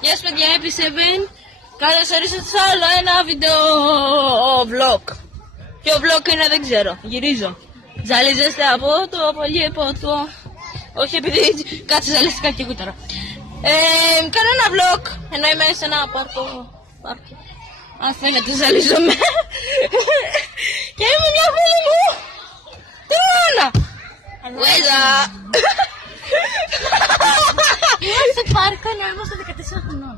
Γεια σας παιδιά, Epi7. Καλώς ορίσατε σε άλλο ένα βίντεο vlog. Ποιο vlog είναι δεν ξέρω, γυρίζω. Ζαλίζεστε από το πολύ επότο. Όχι επειδή κάτσε ζαλίστηκα και εγώ τώρα. Κάνω ένα vlog, ενώ είμαι σε ένα πάρκο. Αν φαίνεται ζαλίζομαι. Και είμαι μια φίλη μου. Τι όλα. Βέζα. Είμαστε πάρκο να είμαστε 14 χρονών.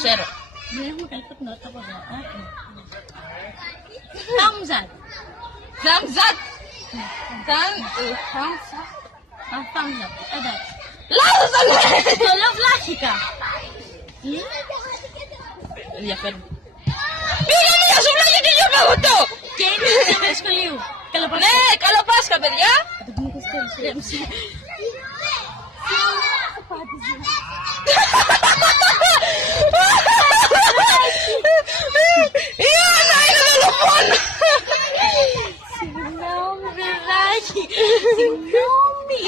Ξέρω. Δεν έχουμε καλή φωτεινότητα από εδώ. Thumbs up. Thumbs up. Thumbs up. Εντάξει. Λάθος το λέω. Το λέω βλάχικα. Ενδιαφέρον. Πήγα μια σουβλάκια και για παγωτό. Και είναι στο σχολείου. Καλό Πάσχα. Ναι, καλό Πάσχα παιδιά. Η Άννα είναι δολοφόνο. Συγγνώμη παιδάκι. Συγγνώμη.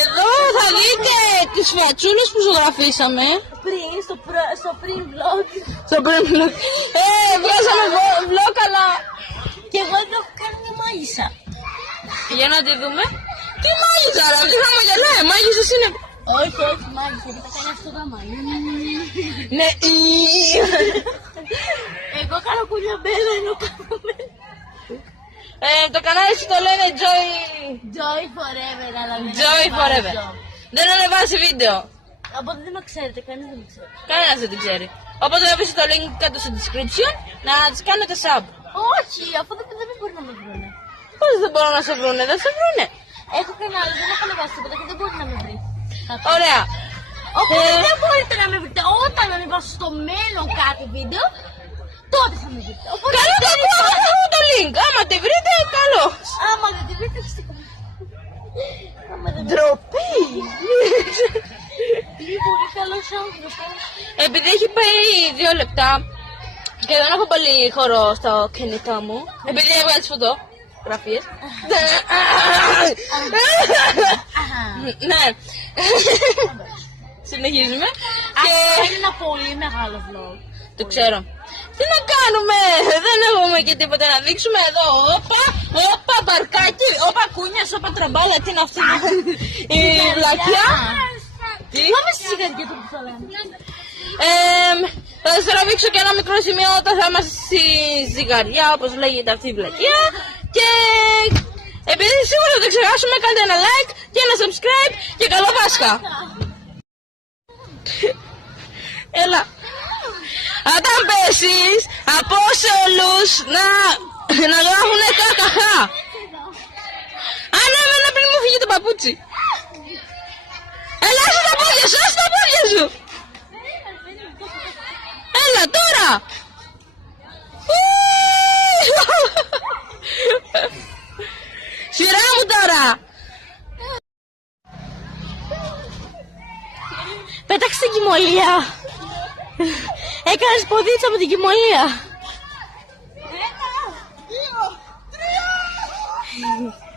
Εδώ θα δείτε τις φατσούλες που ζωγραφίσαμε. Πριν, στο πριν vlog. Στο πριν vlog. Βγάζαμε vlog αλλά... Και εγώ εδώ έχω κάνει μια μάγισσα. Για να τη δούμε. Τι μάγισσα ρε, τι χαμογελάει, μάγισσες είναι... Όχι, όχι μάγισσα, γιατί θα κάνει αυτό το μάγισσα. Ναι, Εγώ κάνω κουλιαμπέλα, ενώ κάνω το κανάλι σου το λένε Joy Forever, αλλά δεν Joy Forever. Δεν ανεβάζει βίντεο. Οπότε δεν με ξέρετε, κανείς δεν με ξέρει. Κανένας δεν την ξέρει. Οπότε θα αφήσω το link κάτω στο description να τις κάνετε sub. Όχι, αφού δεν μπορεί να με βρούνε. Πώς δεν μπορούν να σε βρούνε, δεν σε βρούνε. Έχω κανάλι, δεν έχω ανεβάσει τίποτα και δεν μπορεί να με βρει. Ωραία. Οπότε δεν μπορείτε να με βρείτε. Όταν ανεβάσω στο μέλλον κάτι βίντεο, τότε θα με βρείτε. Οπότε Καλό θα πω, θα έχω το link. Άμα τη βρείτε, καλό. άμα δεν τη βρείτε, φυσικά. Ντροπή. Είναι πολύ καλός άνθρωπος. Επειδή έχει πάει 2 λεπτά και δεν έχω πολύ χώρο στο κινητό μου, επειδή έβγαλα τις φωτογραφίες. Ναι. Συνεχίζουμε. Αυτό είναι ένα πολύ μεγάλο vlog. Το ξέρω. Τι να κάνουμε, δεν έχουμε και τίποτα να δείξουμε εδώ. Όπα μπαρκάκι, όπα κούνιας, όπα τραμπάλα, τι είναι αυτή η βλακιά. Τι? Πάμε στη ζυγαριά του που θα λέμε. Θα σας τραβήξω και ένα μικρό σημείο όταν θα είμαστε στη ζυγαριά, όπως λέγεται αυτή η βλακιά. Και επειδή σίγουρα θα το ξεχάσουμε, κάντε ένα like και ένα subscribe και καλό Πάσχα. Έλα. Όταν πέσεις, από όλους να γράφουνε κακαχά. Ανέβαινε πριν μου φύγει το παπούτσι. Έλα, άσε τα πόδια σου, άσε τα πόδια σου. Έλα, τώρα. Σειρά μου τώρα. Πέταξε την κοιμωλία. Έκανες ποδίτσα με την κοιμωλία. 1, 2, 3.